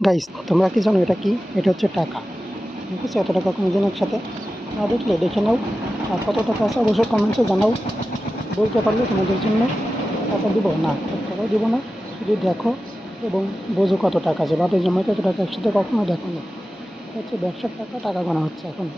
Guys, তোমরা কি জানো এটা কি? এটা হচ্ছে টাকা। ঠিক আছে, এত টাকা কোনোদিন একসাথে না দেখলে দেখে নাও। আর কত টাকা আছে অবশ্যই কমেন্টসে জানাও। বলতে পারলে তোমাদের জন্য টাকা দিব না, 1 টাকাও দিব না। শুধু দেখো এবং বোঝো কত টাকা আছে। বাপের জমায় এত টাকা একসাথে কখনো দেখো না। এটা হচ্ছে ব্যবসার টাকা, টাকা গোনা হচ্ছে এখন।